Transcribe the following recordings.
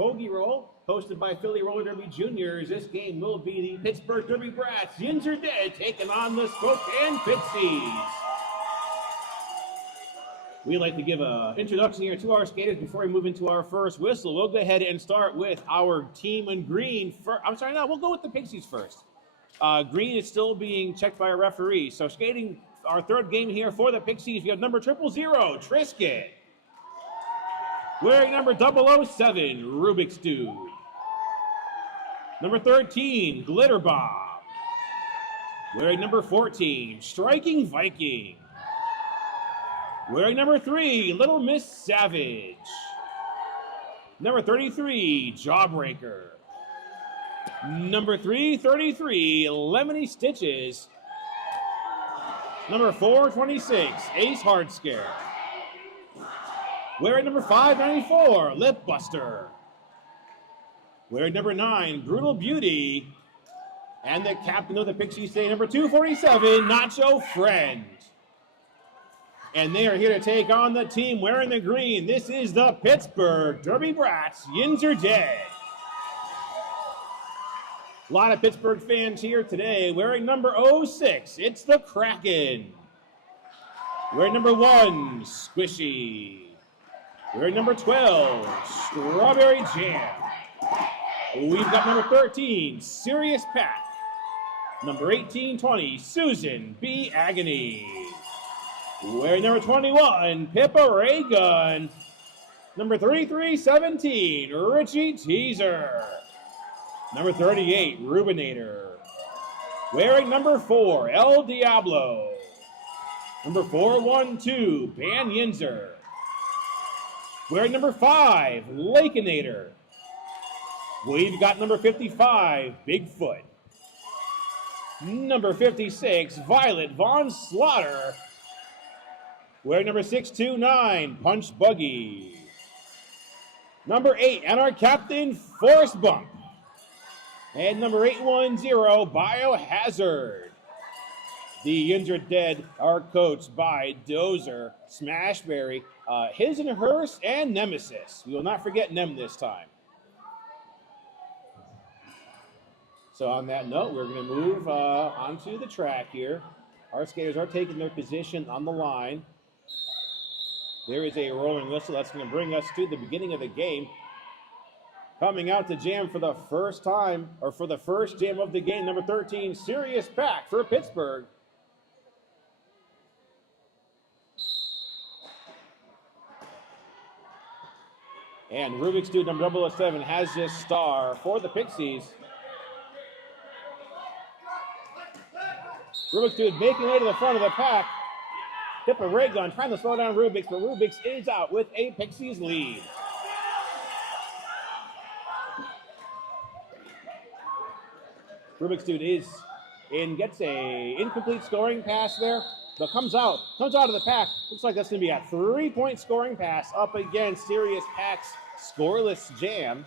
Hoagie Roll, hosted by Philly Roller Derby Juniors. This game will be the Pittsburgh Derby Brats, Yins or Dead, taking on the Spokane Pixies. We'd like to give an introduction here to our skaters before we move into our first whistle. We'll go ahead and start with our team in green. We'll go with the Pixies first. Green is still being checked by a referee. So skating our third game here for the Pixies, we have number 000, Trisket. Wearing number 007, Rubik's Dude. Number 13, Glitter Bob. Wearing number 14, Striking Viking. Wearing number 3, Little Miss Savage. Number 33, Jawbreaker. Number 333, Lemony Stitches. Number 426, Ace Hard Scare. Wearing number 594, Lip Buster. Wearing number 9, Brutal Beauty. And the captain of the Pixies today, number 247, Nacho Friend. And they are here to take on the team wearing the green. This is the Pittsburgh Derby Brats, Yins or Dead. A lot of Pittsburgh fans here today wearing number 06, it's the Kraken. Wearing number 1, Squishy. Wearing number 12, Strawberry Jam. We've got number 13, Serious Pat. Number 1820, Susan B. Agony. Wearing number 21, Pippa Ray Gun. Number 3317, Richie Teaser. Number 38, Rubinator. Wearing number 4, El Diablo. Number 412, Ban Yinzer. Wearing number 5, Lakeinator. We've got number 55, Bigfoot. Number 56, Violet Von Slaughter. Wearing number 629, Punch Buggy. Number 8, and our captain, Force Bump. And number 810, Biohazard. The Injured Dead are coached by Dozer, Smashberry, His and Hers, and Nemesis. We will not forget Nem this time. So on that note, we're going to move onto the track here. Our skaters are taking their position on the line. There is a rolling whistle that's going to bring us to the beginning of the game. Coming out to jam for the first time, or for the first jam of the game, number 13, Serious Pack for Pittsburgh. And Rubik's Dude, number 007, has this star for the Pixies. Rubik's Dude making way to the front of the pack. Pippa Ray Gun trying to slow down Rubik's, but Rubik's is out with a Pixies lead. Rubik's Dude is in, gets a incomplete scoring pass there, but comes out of the pack. Looks like that's going to be a 3-point scoring pass up against Serious Pack's scoreless jam.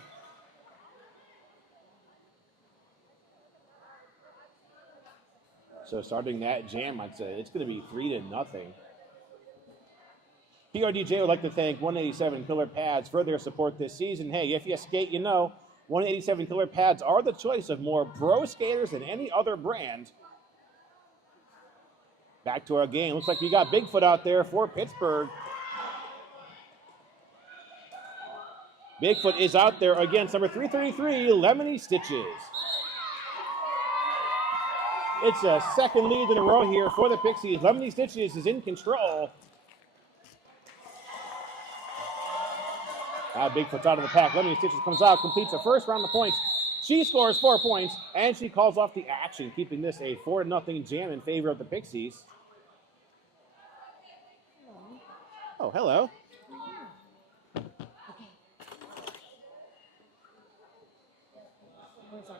So starting that jam, I'd say it's going to be 3-0. PRDJ would like to thank 187 Killer Pads for their support this season. Hey, if you skate, you know, 187 Killer Pads are the choice of more pro skaters than any other brand. Back to our game. Looks like we got Bigfoot out there for Pittsburgh. Bigfoot is out there against number 333, Lemony Stitches. It's a second lead in a row here for the Pixies. Lemony Stitches is in control. Bigfoot's out of the pack. Lemony Stitches comes out, completes the first round of points. She scores 4 points, and she calls off the action, keeping this a 4-0 jam in favor of the Pixies. Oh, hello. Where's our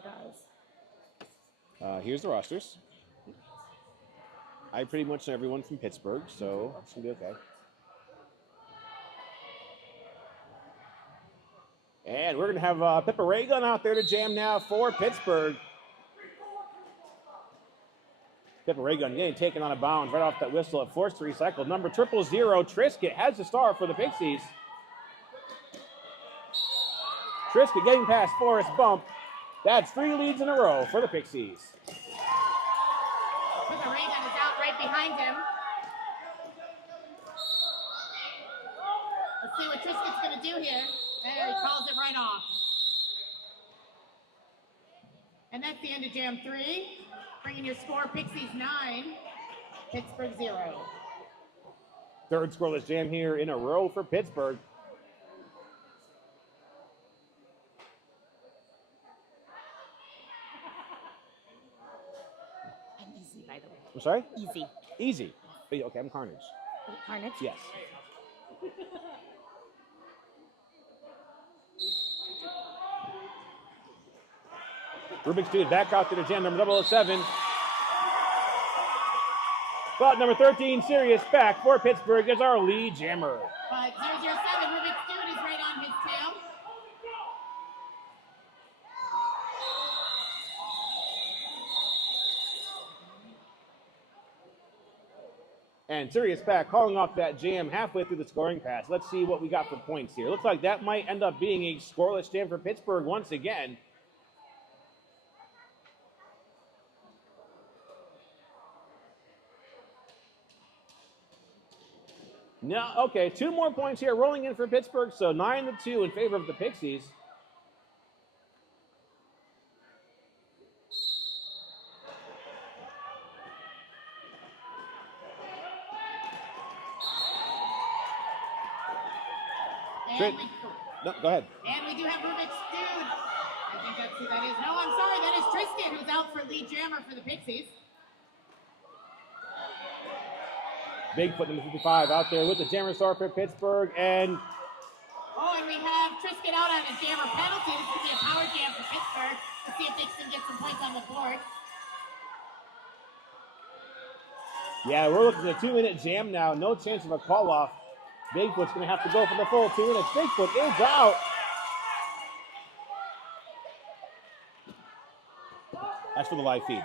guys? Here's the rosters. I pretty much know everyone from Pittsburgh, so it's going to be okay. And we're going to have Pippa Ray Gun out there to jam now for Pittsburgh. Pippa Ray Gun getting taken on a bounce right off that whistle at forced to recycle. Number 000, Trisket has the star for the Pixies. Trisket getting past Forrest Bump. That's 3 leads in a row for the Pixies. Pippa Ray Gun is out right behind him. Let's see what Trisket's going to do here. There, he calls it right off. And that's the end of Jam 3. Bringing your score, Pixies 9, Pittsburgh 0. Third scoreless jam here in a row for Pittsburgh. I'm easy, by the way. I'm sorry? Easy. Easy. Okay, I'm Carnage. Carnage? Yes. Rubik's Cube back out to the jam, number 007. But number 13, Sirius, back for Pittsburgh as our lead jammer. But 007, Rubik's Cube is right on his tail. And Sirius back calling off that jam halfway through the scoring pass. Let's see what we got for points here. Looks like that might end up being a scoreless jam for Pittsburgh once again. No, okay, 2 more points here rolling in for Pittsburgh, so 9-2 in favor of the Pixies. No, go ahead. And we do have Rubik's Dude. I think that's who that is. No, I'm sorry, that is Trisket, who's out for lead jammer for the Pixies. Bigfoot number 55 out there with the jammer star for Pittsburgh, and oh, and we have Trisket out on a jammer penalty. This could be a power jam for Pittsburgh. Let's see if Dixon gets some points on the board. yeah, we're looking at a 2-minute jam now. No chance of a call off. Bigfoot's going to have to go for the full 2 minutes. Bigfoot is out. That's for the live feed.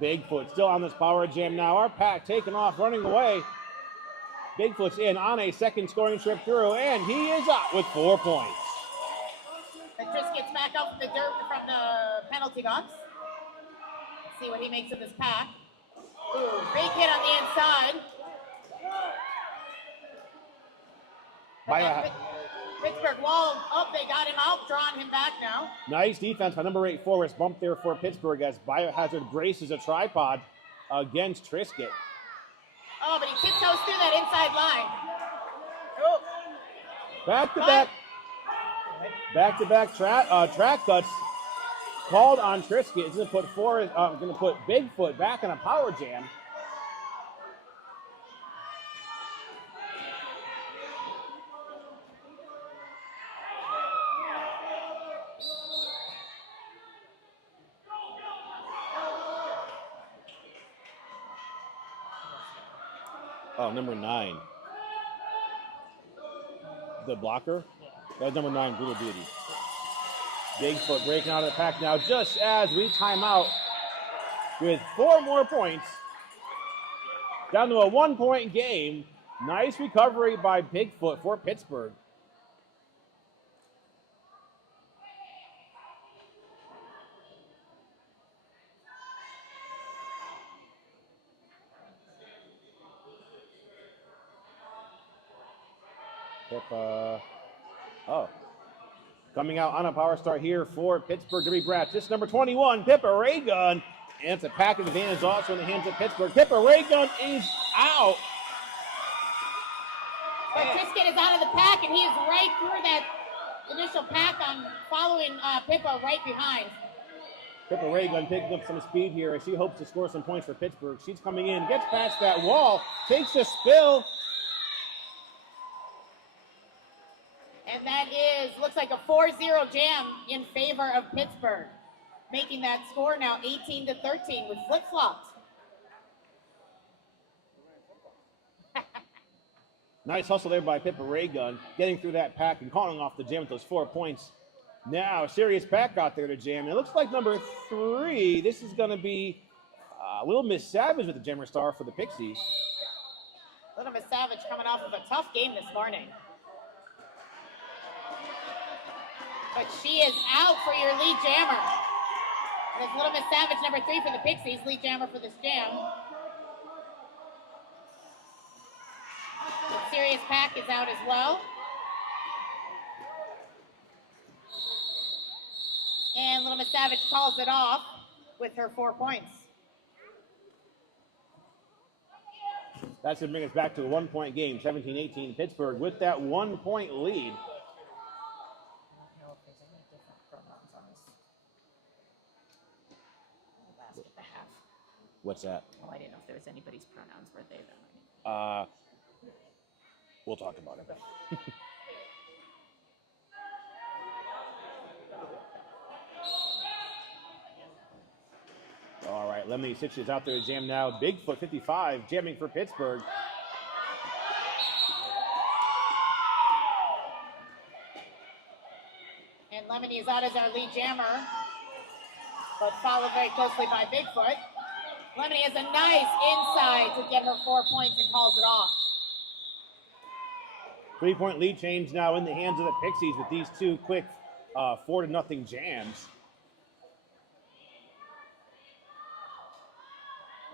Bigfoot still on this power jam now. Our pack taking off, running away. Bigfoot's in on a second scoring trip through, and he is out with 4 points. And Chris gets back out from the dirt from the penalty box. Let's see what he makes of this pack. Ooh, big hit on the inside. Pittsburgh wall up, they got him out, drawing him back now. Nice defense by number 8 Forrest Bump there for Pittsburgh as Biohazard braces a tripod against Trisket. Oh, but he tiptoes through that inside line. Oh. Back-to-back track cuts called on Trisket. It's going to put Bigfoot back in a power jam. Oh, number 9. The blocker? That's number 9, Brutal Beauty. Bigfoot breaking out of the pack now just as we time out with 4 more points. Down to a 1-point game. Nice recovery by Bigfoot for Pittsburgh. Coming out on a power start here for Pittsburgh to be Bratz. This number 21, Pippa Raygun. And it's a pack of advantage also in the hands of Pittsburgh. Pippa Raygun is out. But Trisket is out of the pack, and he is right through that initial pack on following Pippa right behind. Pippa Raygun picking up some speed here as she hopes to score some points for Pittsburgh. She's coming in, gets past that wall, takes a spill. And that looks like a 4-0 jam in favor of Pittsburgh, making that score now 18-13 with flip-flops. Nice hustle there by Pippa Raygun, getting through that pack and calling off the jam with those 4 points. Now, serious pack out there to jam. It looks like number 3, this is going to be Little Miss Savage with the jammer star for the Pixies. Little Miss Savage coming off of a tough game this morning. But she is out for your lead jammer. There's Little Miss Savage, number 3 for the Pixies, lead jammer for this jam. Serious Pack is out as well. And Little Miss Savage calls it off with her 4 points. That's going to bring us back to a 1-point game, 17-18 Pittsburgh with that 1-point lead. What's that? Oh, I didn't know if there was anybody's pronouns were they then. We'll talk about it. All right, Lemony Sitch is out there to jam now. Bigfoot 55 jamming for Pittsburgh. And Lemony is out as our lead jammer, but followed very closely by Bigfoot. Lemony has a nice inside to get her 4 points and calls it off. 3-point lead change now in the hands of the Pixies with these two quick 4-0 jams.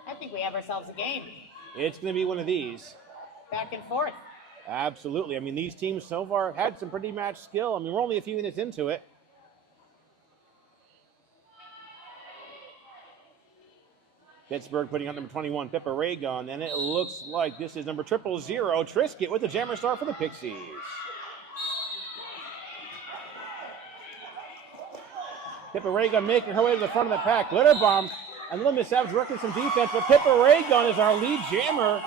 I think we have ourselves a game. It's going to be one of these. Back and forth. Absolutely. I mean, these teams so far had some pretty matched skill. I mean, we're only a few minutes into it. Pittsburgh putting on number 21, Pippa Raygun, and it looks like this is number 000, Trisket with the jammer star for the Pixies. Pippa Raygun making her way to the front of the pack. Glitter Bomb and Little Miss Savage working some defense, but Pippa Raygun is our lead jammer.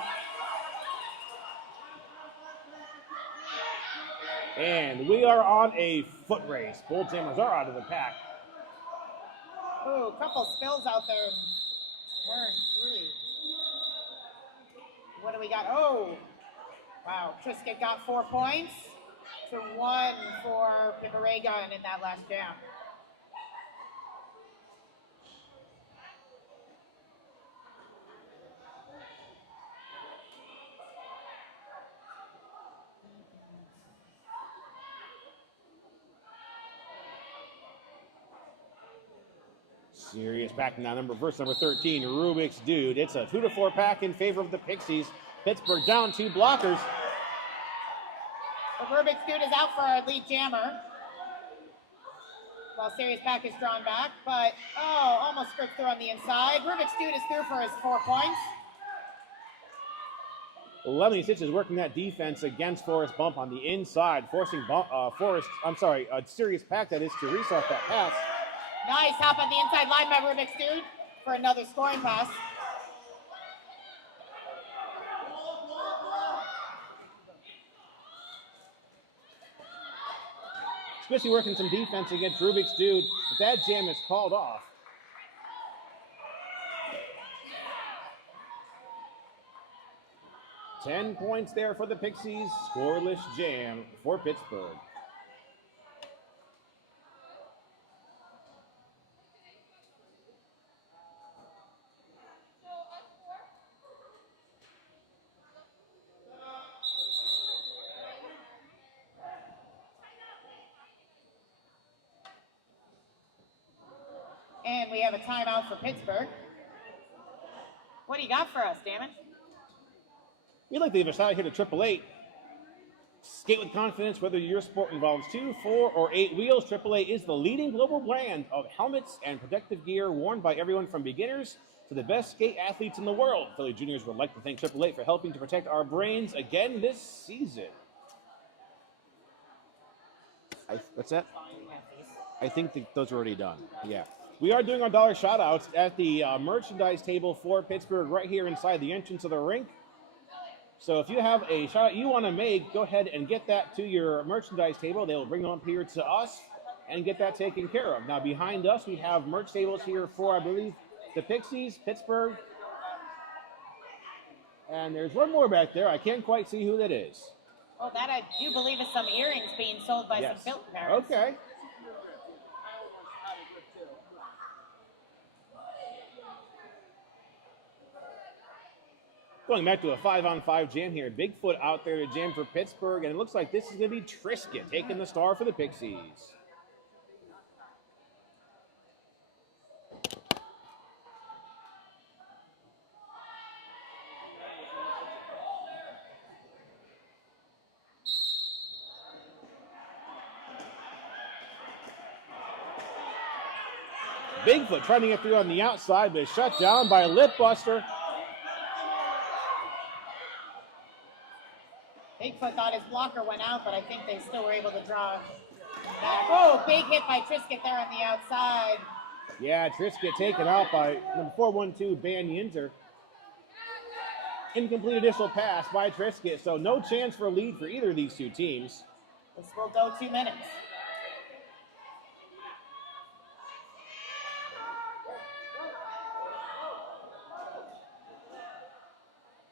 And we are on a foot race. Both jammers are out of the pack. Ooh, a couple spills out there. Turn 3. What do we got? Oh, wow. Trisket got 4 points to 1 for Pippa Raygun in that last jam. Serious pack now, verse number 13, Rubik's Dude. It's a 2-4 pack in favor of the Pixies. Pittsburgh down 2 blockers. The Rubik's Dude is out for our lead jammer. Well, Serious Pack is drawn back, but, oh, almost scraped through on the inside. Rubik's Dude is through for his 4 points. Lemony Sitch is working that defense against Forrest Bump on the inside, forcing Serious Pack, that is, to reset that pass. Nice hop on the inside line by Rubik's Dude for another scoring pass. Squishy working some defense against Rubik's Dude, but that jam is called off. $10 points there for the Pixies. Scoreless jam for Pittsburgh. And we have a timeout for Pittsburgh. What do you got for us, Damon? We'd like to give a shout out here to 888. Skate with confidence, whether your sport involves 2, 4, or 8 wheels. 888 is the leading global brand of helmets and protective gear worn by everyone from beginners to the best skate athletes in the world. Philly Juniors would like to thank 888 for helping to protect our brains again this season. What's that? I think those are already done. Yeah. We are doing our dollar shout-outs at the merchandise table for Pittsburgh right here inside the entrance of the rink. So if you have a shout-out you want to make, go ahead and get that to your merchandise table. They will bring them up here to us and get that taken care of. Now, behind us, we have merch tables here for, I believe, the Pixies, Pittsburgh. And there's one more back there. I can't quite see who that is. Oh, that I do believe is some earrings being sold by some Filton parents. Okay. Going back to a 5-on-5 jam here. Bigfoot out there to jam for Pittsburgh, and it looks like this is going to be Trisket taking the star for the Pixies. Bigfoot trying to get through on the outside, but shut down by Lip Buster. Bigfoot thought his blocker went out, but I think they still were able to draw back. Oh, big hit by Trisket there on the outside. Yeah, Trisket taken out by number 412, Van Yinzer. Incomplete initial pass by Trisket, so no chance for a lead for either of these two teams. This will go 2 minutes.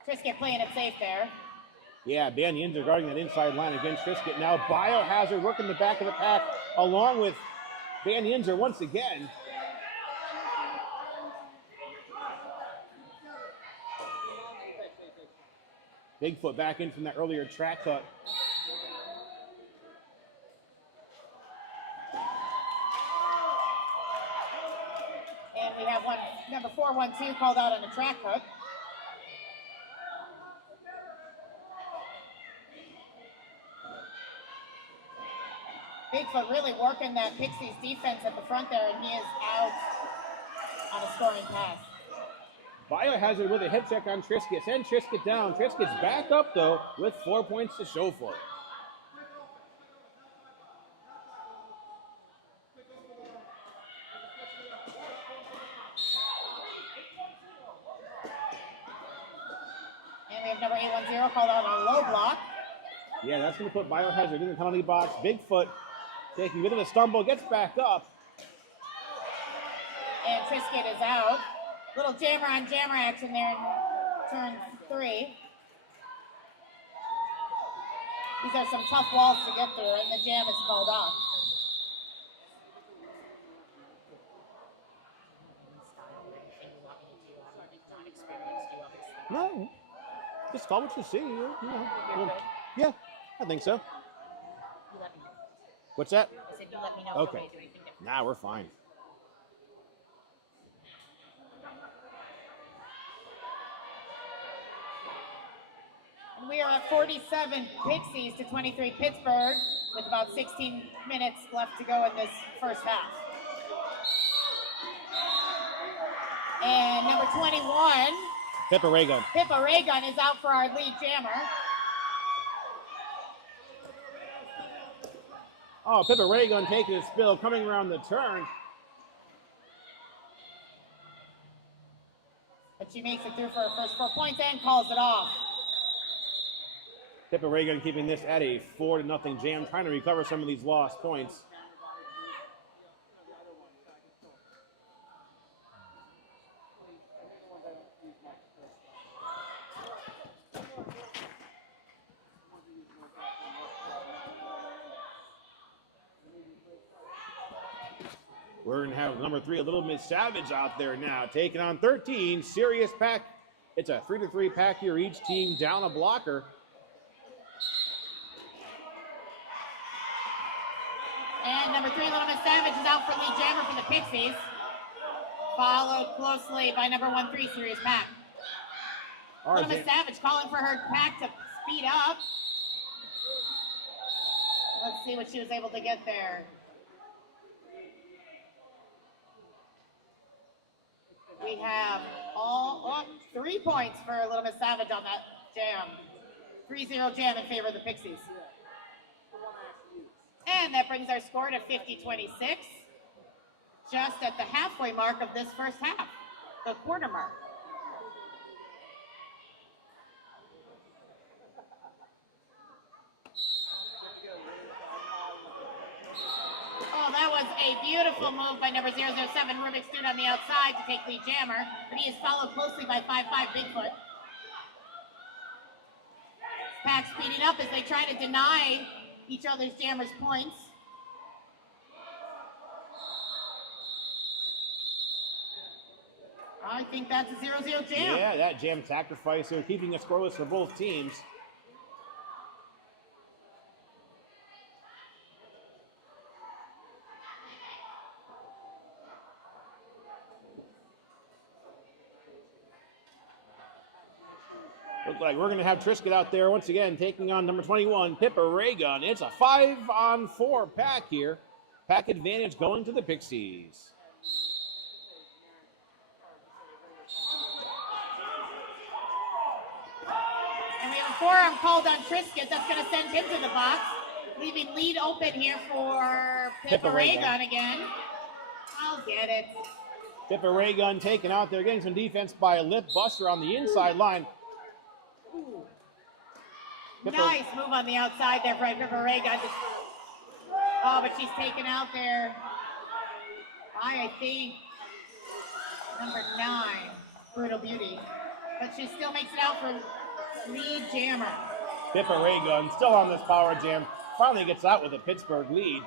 Trisket playing it safe there. Yeah, Van Yinzer guarding that inside line against Trisket. Now Biohazard working the back of the pack along with Van Yinzer once again. Bigfoot back in from that earlier track cut. And we have number 412 called out on a track cut. Bigfoot really working that Pixies defense at the front there, and he is out on a scoring pass. Biohazard with a hip check on Trisket. Send Trisket down. Trisket's back up, though, with 4 points to show for it. And we have number 810 called out on a low block. Yeah, that's going to put Biohazard in the penalty box. Bigfoot taking a bit of a stumble, gets back up. And Trisket is out. Little jammer on jammer action there in turn 3. These are some tough walls to get through, and the jam is called off. No, just call what you see. You know. Yeah, I think so. What's that? I said you let me know if Okay. you do anything different. Nah, we're fine. And we are at 47 Pixies to 23 Pittsburgh with about 16 minutes left to go in this first half. And number 21, Pippa Raygun. Pippa Raygun is out for our lead jammer. Oh, Pippa Raygun taking a spill, coming around the turn. But she makes it through for her first 4 points and calls it off. Pippa Raygun keeping this at a 4-0 jam, trying to recover some of these lost points. We're going to have number 3, a Little Miss Savage out there now, taking on 13, Serious Pack. It's a 3-3 pack here, each team down a blocker. And number 3, Little Miss Savage is out for lead jammer for the Pixies. Followed closely by number 13, Serious Pack. Little Miss Savage calling for her pack to speed up. Let's see what she was able to get there. We have 3 points for Little Miss Savage on that jam. 3-0 jam in favor of the Pixies. And that brings our score to 50-26, just at the halfway mark of this first half, the quarter mark. Oh, that was a beautiful move by number 007, Rubik's Dude on the outside to take lead jammer, but he is followed closely by 5-5 Bigfoot. Pack speeding up as they try to deny each other's jammers points. I think that's a 0-0 jam. Yeah, that jam sacrifice, so keeping it scoreless for both teams. Looks like we're going to have Trisket out there once again, taking on number 21, Pippa Raygun. It's a 5-on-4 pack here. Pack advantage going to the Pixies. forearm called on Trisket. That's going to send him to the box, leaving lead open here for Pippa Raygun again. I'll get it. Pippa Raygun taken out there, getting some defense by a lip buster on the inside line. Nice move on the outside there by Pippa Raygun. Oh, but she's taken out there by, I think, number 9, Brutal Beauty. But she still makes it out for lead jammer. Pippa Raygun still on this power jam. Finally gets out with a Pittsburgh lead.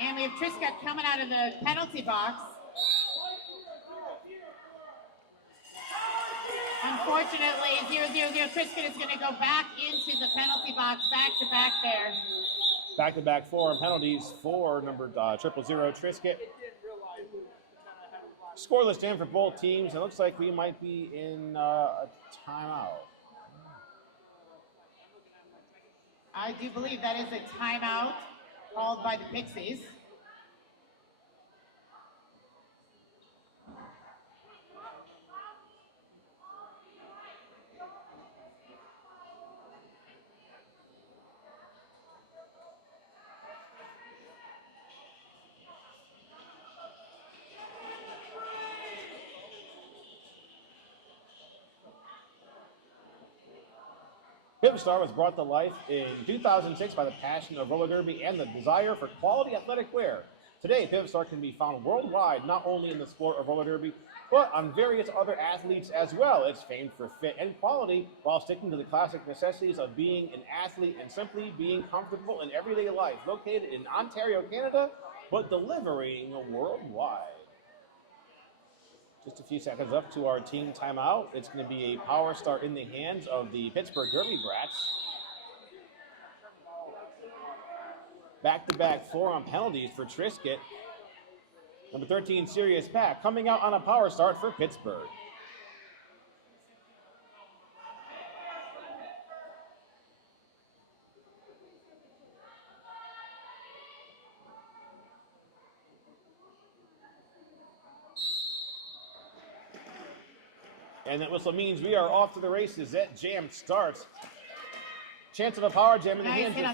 And we have Trisket coming out of the penalty box. Unfortunately, 0-0-0. Trisket is going to go back into the penalty box, back-to-back there. Back-to-back forearm penalties for number 000 Trisket. Scoreless jam for both teams. It looks like we might be in a timeout. I do believe that is a timeout called by the Pixies. Pipstar was brought to life in 2006 by the passion of roller derby and the desire for quality athletic wear. Today, Pipstar can be found worldwide, not only in the sport of roller derby, but on various other athletes as well. It's famed for fit and quality while sticking to the classic necessities of being an athlete and simply being comfortable in everyday life. Located in Ontario, Canada, but delivering worldwide. Just a few seconds up to our team timeout. It's going to be a power start in the hands of the Pittsburgh Derby Brats. Back-to-back forearm penalties for Trisket. Number 13, Sirius Pack, coming out on a power start for Pittsburgh. And that whistle means we are off to the races. That jam starts. Chance of a power jam in the hands of...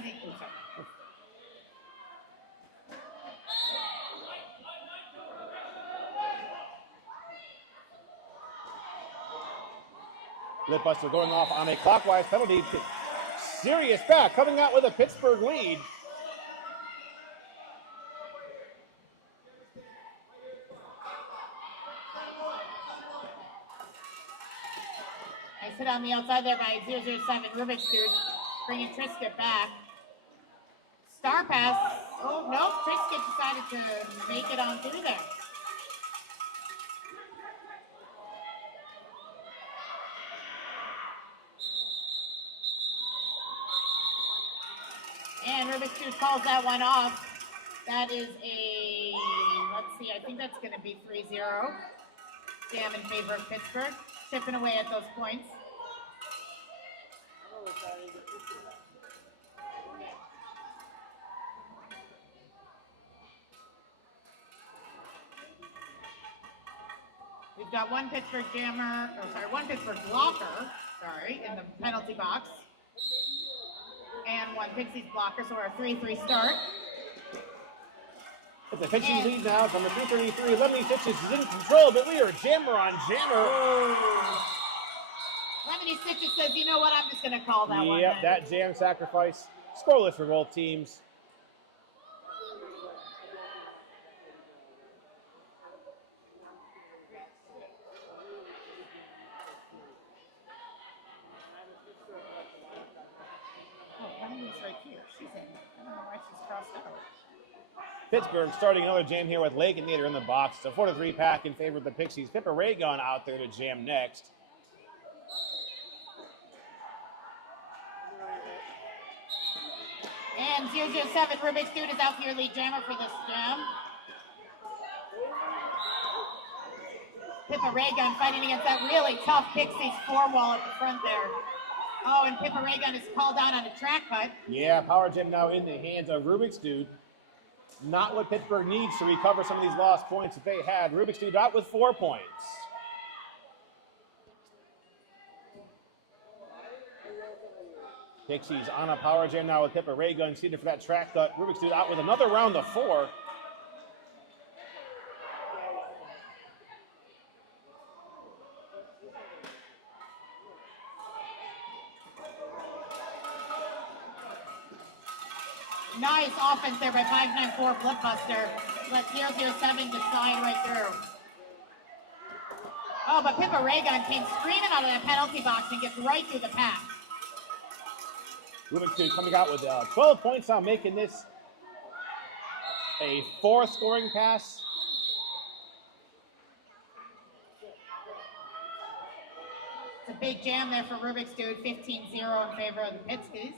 Lip buster going off on a clockwise penalty. Sirius Pack coming out with a Pittsburgh lead. Hit on the outside there by 007 Rubik's Cube, bringing Trisket back. Star pass. Oh, no, Trisket decided to make it on through there. And Rubik's Cube calls that one off. That is a, let's see, I think that's going to be 3-0. Jam in favor of Pittsburgh, chipping away at those points. We've got one Pittsburgh jammer, one Pittsburgh blocker, in the penalty box. And one Pixies blocker, so we're a 3-3 start. It's a Pixies lead now. Number 333, Lemony Stitches is in control, but we are jammer on jammer. Lemony Stitches says, you know what, I'm just going to call that one. Yep, that jam sacrifice. Scoreless for both teams. Pittsburgh starting another jam here with Lake and Nader in the box. It's a 4-3 pack in favor of the Pixies. Pippa Raygun out there to jam next. And 007 Rubik's Cube is out for your lead jammer for this jam. Pippa Raygun fighting against that really tough Pixies form wall at the front there. Oh, and Pippa Raygun is called out on a track cut. Yeah, power jam now in the hands of Rubik's Dude. Not what Pittsburgh needs to recover some of these lost points that they had. Rubik's Cube out with 4 points. Pixies on a power jam now with Pippa Ray Gun seated for that track cut. Rubik's Cube out with another round of 4. Nice offense there by 594 Flipbuster. Let 007 just slide right through. Oh, but Pippa Raygun came screaming out of that penalty box and gets right through the pass. Rubik's Cube coming out with 12 points now, making this a 4th scoring pass. It's a big jam there for Rubik's Dude, 15-0 in favor of the Pixies.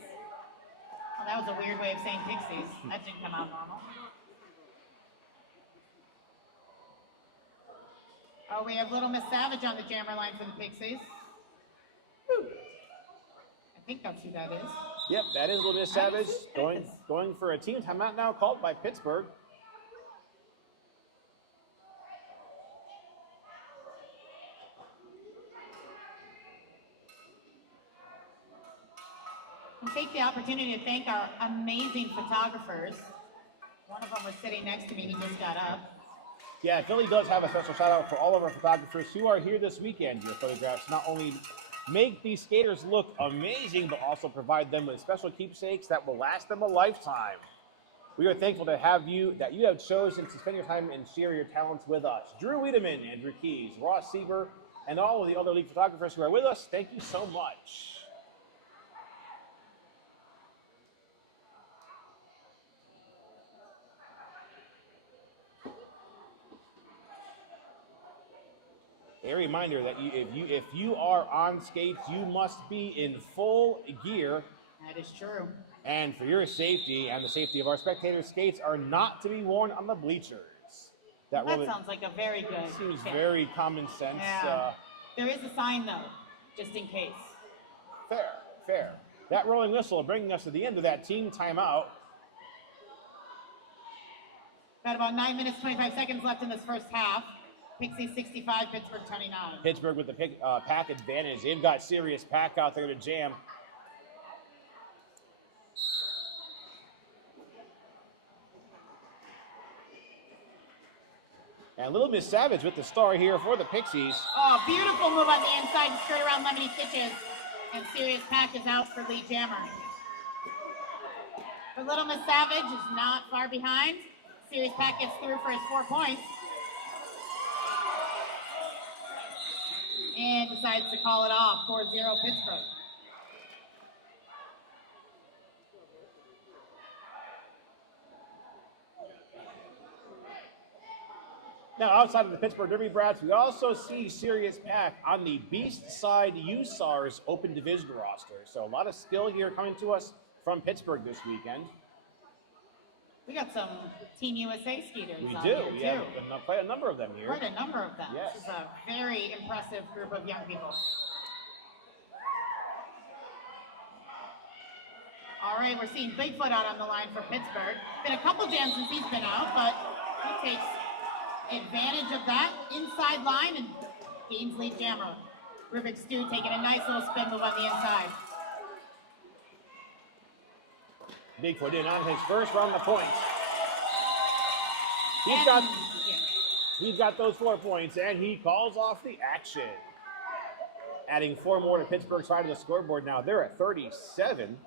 Well, that was a weird way of saying Pixies. That didn't come out normal. Oh, we have Little Miss Savage on the jammer line for the Pixies. Woo. I think that's who that is. Yep, that is Little Miss Savage going for a team timeout now called by Pittsburgh. We'll take the opportunity to thank our amazing photographers. One of them was sitting next to me. He just got up. Yeah, Philly does have a special shout out for all of our photographers who are here this weekend. Your photographs not only make these skaters look amazing, but also provide them with special keepsakes that will last them a lifetime. We are thankful to have you, that you have chosen to spend your time and share your talents with us. Drew Wiedemann, Andrew Keys, Ross Sieber, and all of the other league photographers who are with us, thank you so much. A reminder that if you are on skates, you must be in full gear. That is true. And for your safety and the safety of our spectators, skates are not to be worn on the bleachers. That sounds like a very good seems tip. Very common sense. Yeah. There is a sign though, just in case. Fair. That rolling whistle bringing us to the end of that team timeout. Got about 9 minutes, 25 seconds left in this first half. Pixies 65, Pittsburgh 29. Pittsburgh with the pack advantage. They've got serious pack out there to jam. And Little Miss Savage with the star here for the Pixies. Oh, beautiful move on the inside, skirt around Lemony Stitches. And serious pack is out for Lee Jammer. But Little Miss Savage is not far behind. Serious pack gets through for his 4 points. And decides to call it off, 4-0 Pittsburgh. Now, outside of the Pittsburgh Derby Brats, we also see Sirius Pack on the Beast Side USAR's Open Division roster. So a lot of skill here coming to us from Pittsburgh this weekend. We got some Team USA skaters. We on do. Here We too. have quite a number of them here. Quite a number of them. Yes. This is a very impressive group of young people. All right, we're seeing Bigfoot out on the line for Pittsburgh. Been a couple jams since he's been out, but he takes advantage of that inside line and gains lead jammer. Rubik's Dude taking a nice little spin move on the inside. Bigfoot in on his first round of points. He's got those 4 points, and he calls off the action. Adding 4 more to Pittsburgh's side of the scoreboard now. They're at 37.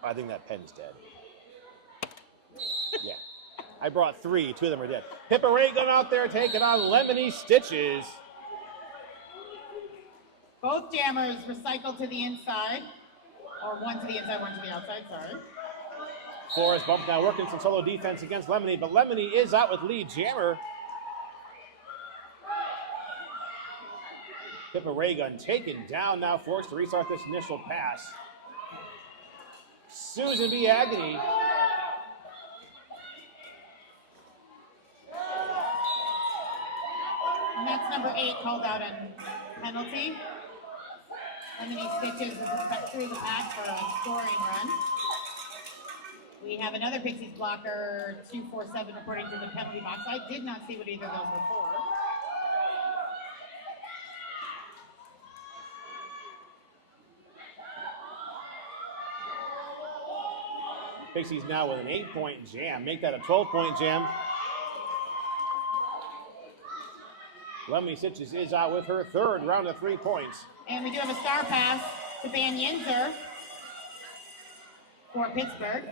I think that pen's dead. Yeah. I brought 3. 2 of them are dead. Pippa Ray Gun out there taking on Lemony Stitches. Both jammers recycled to the inside. Or one to the inside, one to the outside, sorry. Forrest Bump now working some solo defense against Lemony, but Lemony is out with lead jammer. Pippa Ray Gun taken down now, forced to restart this initial pass. Susan B. Agony called out on penalty. Lemony Stitches is through the pack for a scoring run. We have another Pixies blocker, 247, reporting to the penalty box. I did not see what either of those were for. Pixies now with an 8-point jam. Make that a 12-point jam. Lemony Stitches is out with her third round of 3 points. And we do have a star pass to Van Yinzer for Pittsburgh.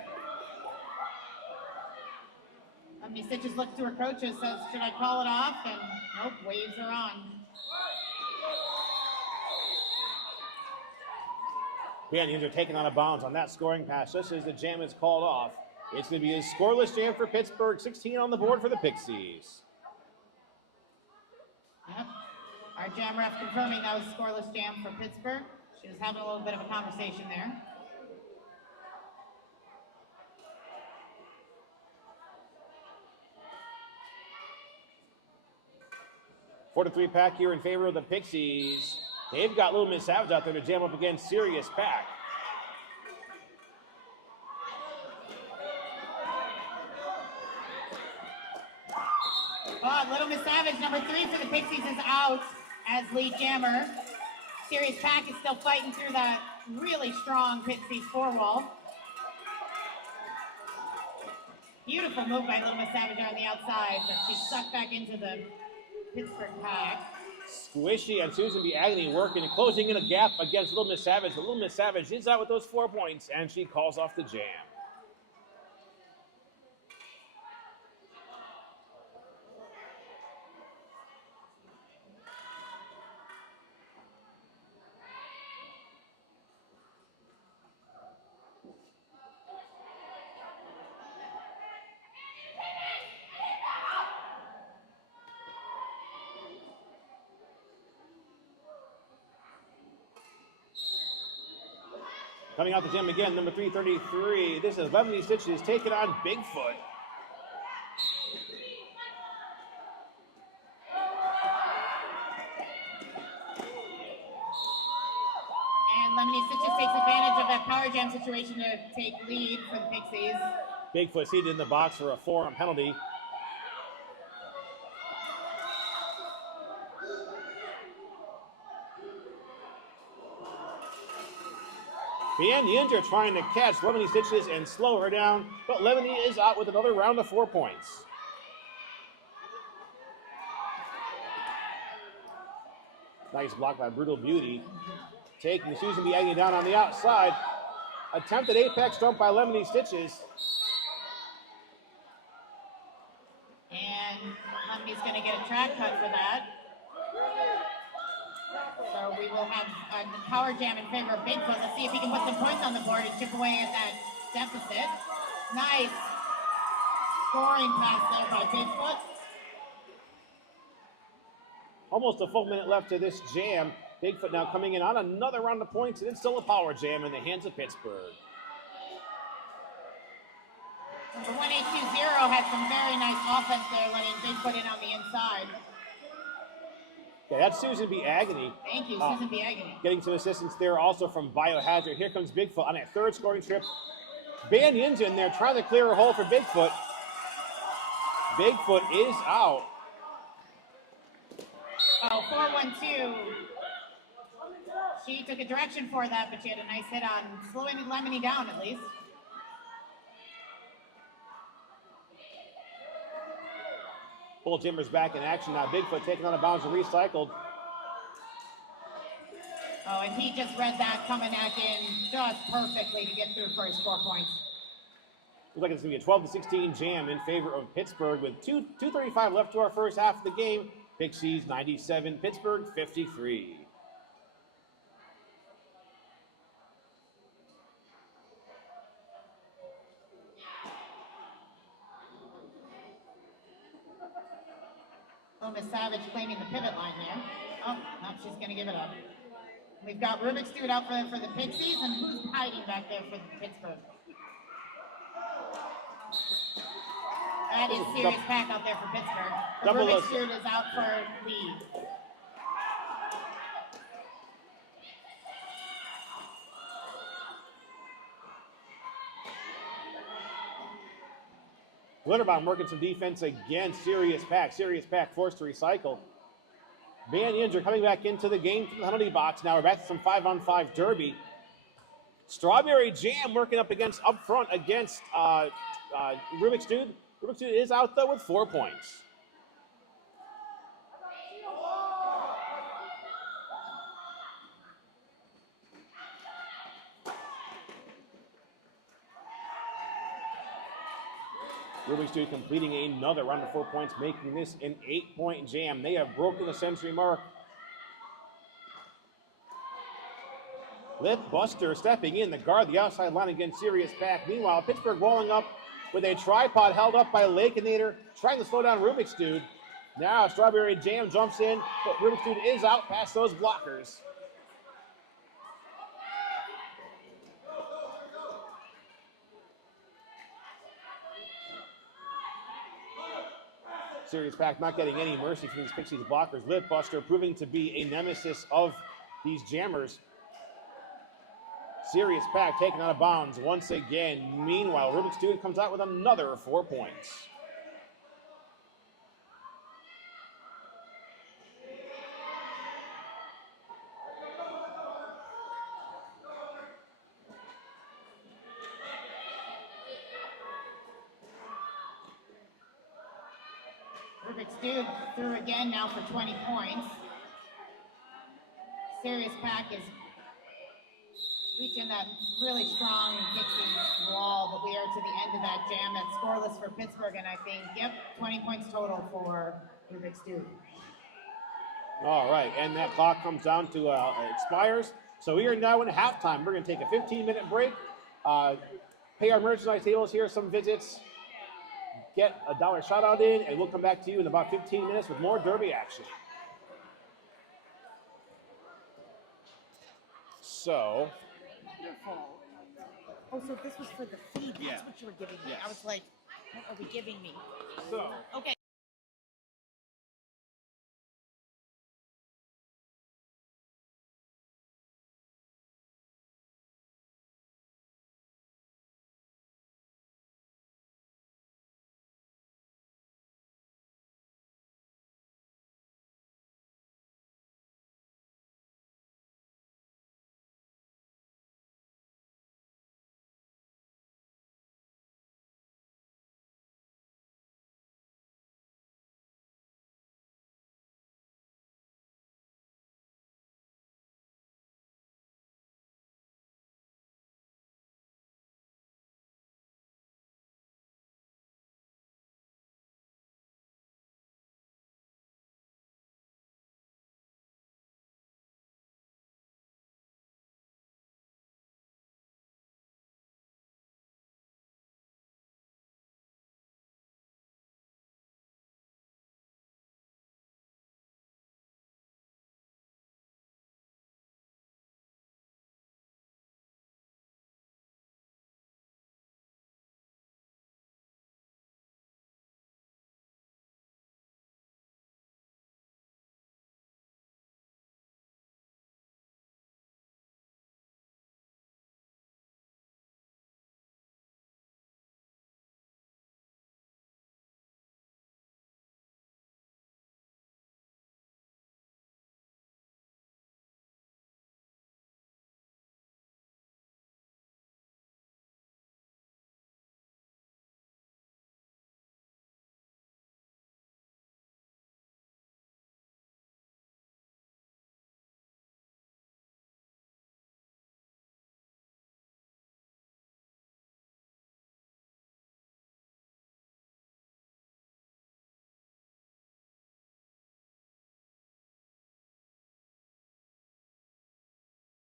Lemony Stitches looks to her coaches, says, should I call it off? And nope, waves are on. Van Yinzer taking on a bounce on that scoring pass just as the jam is called off. It's going to be a scoreless jam for Pittsburgh, 16 on the board for the Pixies. Yep. Our jam ref confirming that was a scoreless jam for Pittsburgh. She was having a little bit of a conversation there. Four to 3 pack here in favor of the Pixies. They've got Little Miss Savage out there to jam up against Sirius Pack. Oh, Little Miss Savage, number 3 for the Pixies, is out as lead jammer. Sirius Pack is still fighting through that really strong Pixies 4-wall. Beautiful move by Little Miss Savage on the outside, but she's sucked back into the Pittsburgh pack. Squishy and Susan B. Agony working, closing in a gap against Little Miss Savage. But Little Miss Savage is out with those 4 points, and she calls off the jam. Coming out the gym again, number 333. This is Lemony Stitches taking on Bigfoot. And Lemony Stitches takes advantage of that power jam situation to take lead for the Pixies. Bigfoot seated in the box for a forearm penalty. Van Yinzer trying to catch Lemony Stitches and slow her down, but Lemony is out with another round of 4 points. Nice block by Brutal Beauty. Taking Susan B. Agnew down on the outside. Attempted apex jump by Lemony Stitches. And Lemony's going to get a track cut for that. So we will have a power jam in favor of Bigfoot. Let's see if he can put some points on the board and chip away at that deficit. Nice scoring pass there by Bigfoot. Almost a full minute left to this jam. Bigfoot now coming in on another round of points, and it's still a power jam in the hands of Pittsburgh. Number 1820 had some very nice offense there, letting Bigfoot in on the inside. Yeah, that's Susan B. Agony. Thank you, Susan B. Agony. Getting some assistance there also from Biohazard. Here comes Bigfoot on a third scoring trip. Van Yinzer in there trying to clear a hole for Bigfoot. Bigfoot is out. Oh, 4-1-2. She took a direction for that, but she had a nice hit on slowing Lemony down at least. Bull Timbers back in action now. Bigfoot taking on a bounce and recycled. Oh, and he just read that coming back in just perfectly to get through for his 4 points. Looks like it's going to be a 12-16 jam in favor of Pittsburgh with 2:35 left to our first half of the game. Pixies 97, Pittsburgh 53. Oh, Miss Savage claiming the pivot line there. Oh, no, she's going to give it up. We've got Rubik's Dude out for the Pixies, and who's hiding back there for Pittsburgh? That is Sirius Pack out there for Pittsburgh. The Rubik's Dude is out for lead. Glitterbaum working some defense against Sirius Pack. Sirius Pack forced to recycle. Van Inger coming back into the game from the penalty box. Now we're back to some 5-on-5 derby. Strawberry Jam working up front against Rubik's Dude. Rubik's Dude is out though with 4 points. Rubik's Dude completing another round of 4 points, making this an 8-point jam. They have broken the century mark. Lip Buster stepping in to guard the outside line against Sirius Pack. Meanwhile, Pittsburgh rolling up with a tripod held up by Lakeinator, trying to slow down Rubik's Dude. Now Strawberry Jam jumps in, but Rubik's Dude is out past those blockers. Sirius Pack not getting any mercy from these Pixies blockers. Lip Buster proving to be a nemesis of these jammers. Sirius Pack taken out of bounds once again. Meanwhile, Rubik's Dude comes out with another 4 points. Rubik's Dude through again now for 20 points. Sirius Pack is reaching that really strong Pixies wall, but we are to the end of that jam. That's scoreless for Pittsburgh, and I think, 20 points total for Rubik's Dude. All right, and that clock comes down to expires. So we are now in halftime. We're going to take a 15-minute break, pay our merchandise tables here, some visits, get a dollar shout out in, and we'll come back to you in about 15 minutes with more derby action. So. Wonderful. Oh, so this was for the feed. That's what you were giving me. Yes. I was like, what are we giving me? So. Okay.